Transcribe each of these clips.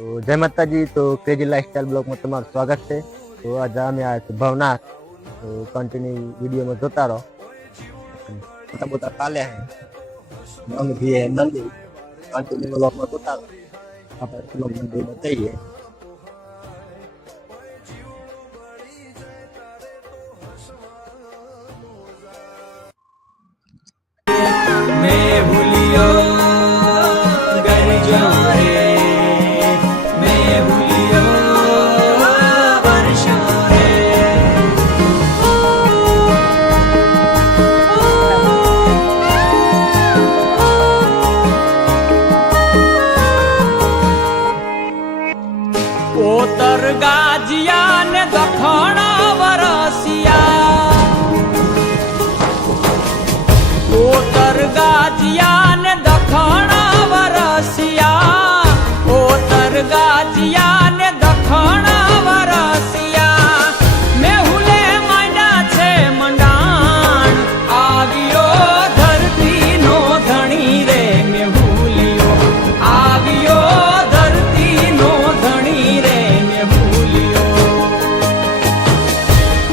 तो जय माता जी। तो क्रेजी लाइफस्टाइल ब्लॉग में तुम्हारा स्वागत है। तो आज हमें आए थे भवनाथ। तो कंटिन्यू वीडियो में जोता रहो। मोटा मोटा काले हैं हम भी है मंदिर कंटिन्यू ब्लॉग में जोता रहो। आप लोग मंदिर बताइए। मैं भूलियो घर जाऊं रे, मैं भूलियो वर्षों रे। ओतर गाजिया ने दखण वरसिया, ओतर गाजिया ने दखण वरसिया, ओतर गाजिया ने दखण वरसिया। मेहुले मायना छे मंडाण, आवियो धरती नो धणी रे मेहुलियो, आवियो धरती नो धणी रे मेहुलियो।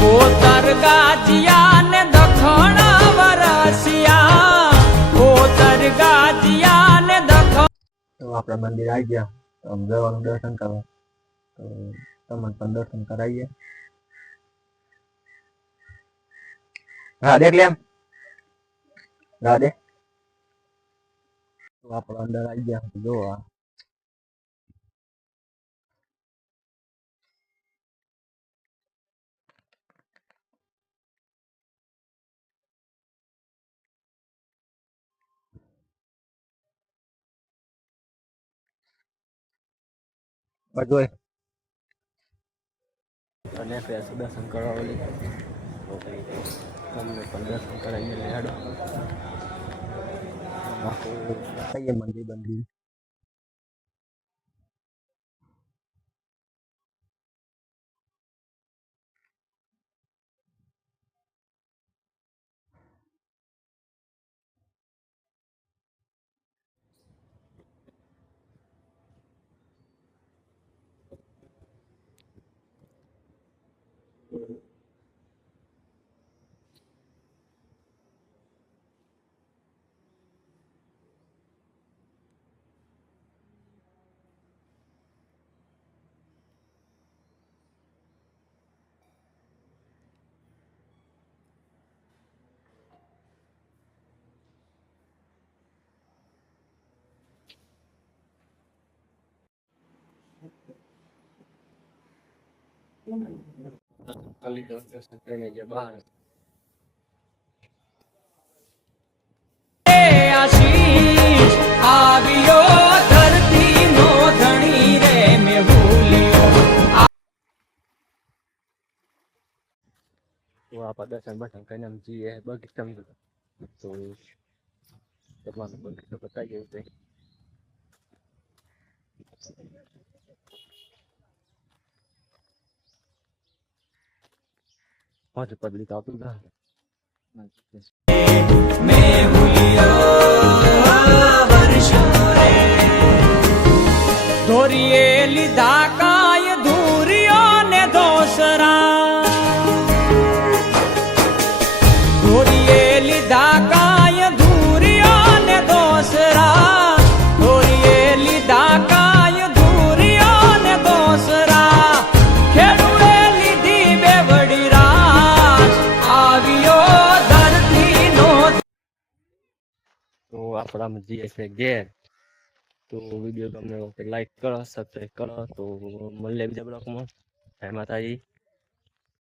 ओतर गाजिया ने दखण वरसिया, ओतर गाजिया ने दखण। तो अपना मंदिर आ गया। तो हम जवान दर्शन करो। तो तमन पण दर्शन कराइए। हाँ देख लिया राधे। तो आप अंदर आ गया। जो जो અને પેસ દર્શન કરવા ઓલી તો ભાઈ તમને પણ દર્શન કરાવીએ લેડો આખું કહીએ મંદિર બંદિર દર્શન કરીને જે બહાર આશીષ આવિયો ધરતી નો ધણી રે મેહુલિયો। તો आप दर्शन बटन કરીને हम જઈએ બગીચા તો તમારું બગીચો બતાવીએ તો बहुत पब्लिक आती है। मैं भूलियो वर्षों रे, धोरिए लीधा काय धूरियो ने दोसरा, धोरिए लीधा काय धूरियो ने दोसरा, धोरिए लीधा काय धूरियो ने दोसरा। खेडूए लीधी बेवड़ी रास, आवियो धरती नो। तो આપણા જઈએ છે ઘેર। તો વિડીયો ગમે તો લાઈક કરો, સબસ્ક્રાઇબ કરો। તો મળીએ બીજા બ્લોગમાં। જય માતાજી।